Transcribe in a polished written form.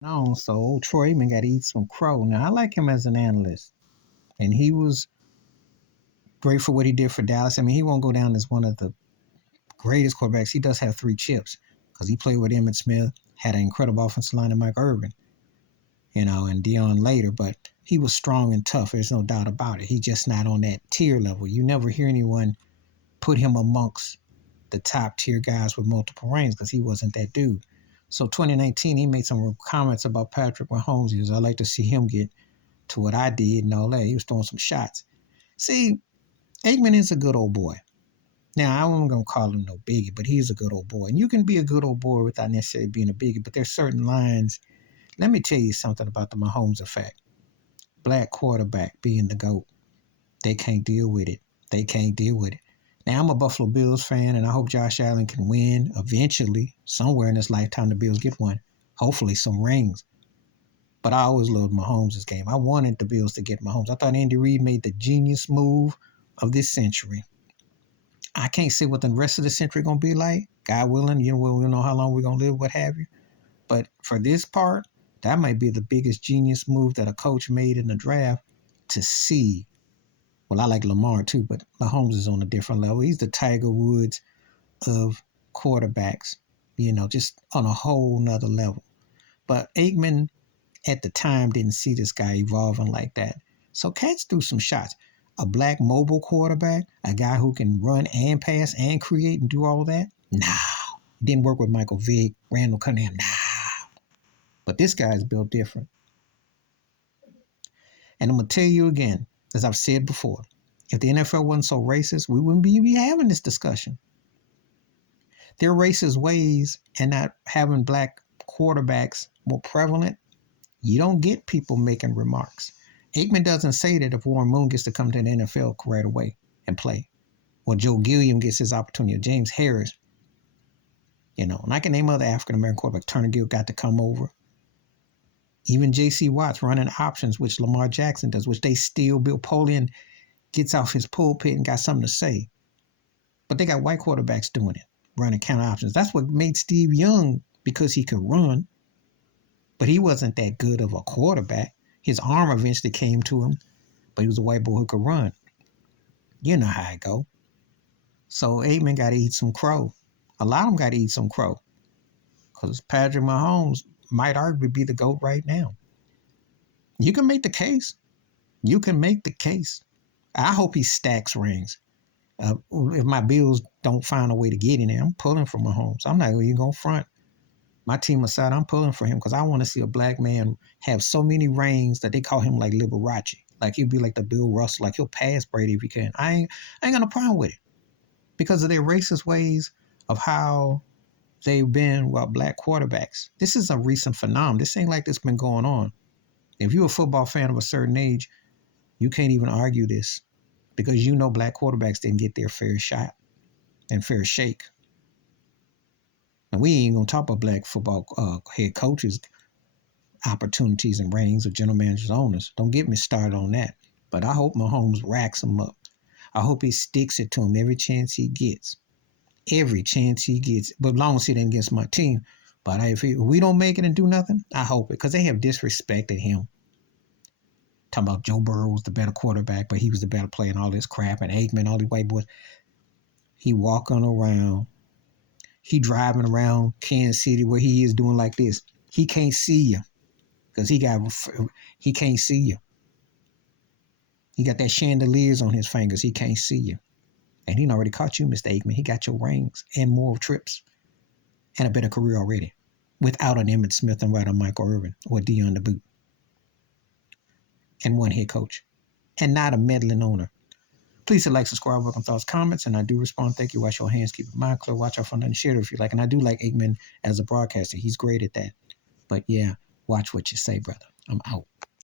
No, so old Troy Aikman got to eat some crow. Now, I like him as an analyst, and he was great for what he did for Dallas. I mean, he won't go down as one of the greatest quarterbacks. He does have three chips because he played with Emmitt Smith, had an incredible offensive line in Mike Irvin, and Dion later, but he was strong and tough. There's no doubt about it. He's just not on that tier level. You never hear anyone put him amongst the top tier guys with multiple rings because he wasn't that dude. So 2019, he made some comments about Patrick Mahomes. He was, I like to see him get to what I did and all that. He was throwing some shots. See, Aikman is a good old boy. Now, I wasn't going to call him no biggie, but he's a good old boy. And you can be a good old boy without necessarily being a biggie, but there's certain lines. Let me tell you something about the Mahomes effect. Black quarterback being the GOAT. They can't deal with it. They can't deal with it. Now, I'm a Buffalo Bills fan, and I hope Josh Allen can win eventually. Somewhere in this lifetime, the Bills get one. Hopefully, some rings. But I always loved Mahomes' game. I wanted the Bills to get Mahomes. I thought Andy Reid made the genius move of this century. I can't say what the rest of the century going to be like. God willing, we don't know how long we're going to live, what have you. But for this part, that might be the biggest genius move that a coach made in the draft to see. Well, I like Lamar too, but Mahomes is on a different level. He's the Tiger Woods of quarterbacks, just on a whole nother level. But Aikman at the time didn't see this guy evolving like that. So Cats threw some shots. A black mobile quarterback, a guy who can run and pass and create and do all that? Nah. Didn't work with Michael Vick, Randall Cunningham. Nah. But this guy's built different. And I'm going to tell you again, as I've said before, if the NFL wasn't so racist, we wouldn't be having this discussion. Their racist ways and not having black quarterbacks more prevalent, you don't get people making remarks. Aikman doesn't say that if Warren Moon gets to come to the NFL right away and play, or Joe Gilliam gets his opportunity, or James Harris, and I can name other African-American quarterbacks. Turner Gill got to come over. Even J.C. Watts running options, which Lamar Jackson does, which they still, Bill Polian gets off his pulpit and got something to say. But they got white quarterbacks doing it, running counter options. That's what made Steve Young, because he could run, but he wasn't that good of a quarterback. His arm eventually came to him, but he was a white boy who could run. You know how it go. So Aikman got to eat some crow. A lot of them got to eat some crow, because Patrick Mahomes might arguably be the GOAT right now. You can make the case. You can make the case. I hope he stacks rings. If my Bills don't find a way to get in there, I'm pulling for Mahomes. I'm not even going to front. My team aside, I'm pulling for him because I want to see a black man have so many rings that they call him like Liberace. Like he'll be like the Bill Russell. Like he'll pass Brady if he can. I ain't got no problem with it because of their racist ways of how they've been with black quarterbacks. This is a recent phenomenon. This ain't like this been going on. If you're a football fan of a certain age, you can't even argue this because black quarterbacks didn't get their fair shot and fair shake. And we ain't going to talk about black football head coaches' opportunities and rings or general managers, owners. Don't get me started on that. But I hope Mahomes racks them up. I hope he sticks it to him every chance he gets. Every chance he gets. But as long as he didn't against my team. But if we don't make it and do nothing, I hope it. Because they have disrespected him. Talking about Joe Burrow was the better quarterback, but he was the better player and all this crap. And Aikman, all these white boys. He walking around. He driving around Kansas City where he is doing like this. He can't see you because he can't see you. He got that chandeliers on his fingers. He can't see you. And he already caught you, Mr. Aikman. He got your rings and more trips and a better career already without an Emmitt Smith and right on Michael Irvin or Dion the boot and one head coach and not a meddling owner. Please hit like, subscribe, welcome thoughts, comments, and I do respond. Thank you. Wash your hands, keep your mind clear, watch out for nothing, share it if you like. And I do like Aikman as a broadcaster. He's great at that. But yeah, watch what you say, brother. I'm out.